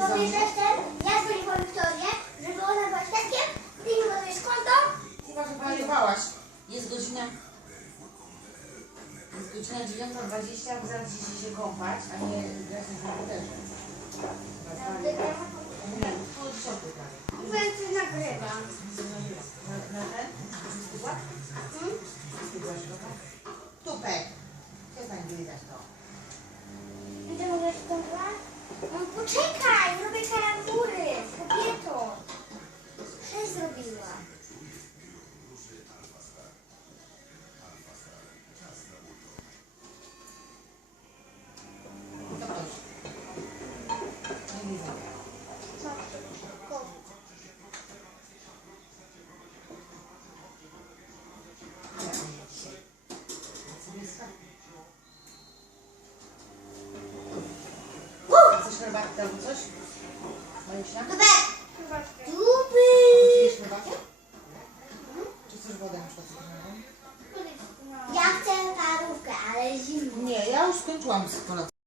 Pobierzesz ten, ja dzwonię po Wiktorię, żeby ona była świadkiem, ty mi podajesz konto. Chyba, że wariowałaś. Jest godzina... Jest godzina 9.20, zaraz idziecie się kąpać, a nie grać na komputerze. Nie, pół dziesiąty prawie. Więc nagrywam. Na, ten? Hmm? Wystygłaś trochę? Hey guys, look at him. Herbatkę albo coś? Majusia? Duby! Chcesz herbatę? Czy chcesz wodę na przykład? Ja chcę parówkę, ale zimną. Nie, ja już skończyłam z kolacją.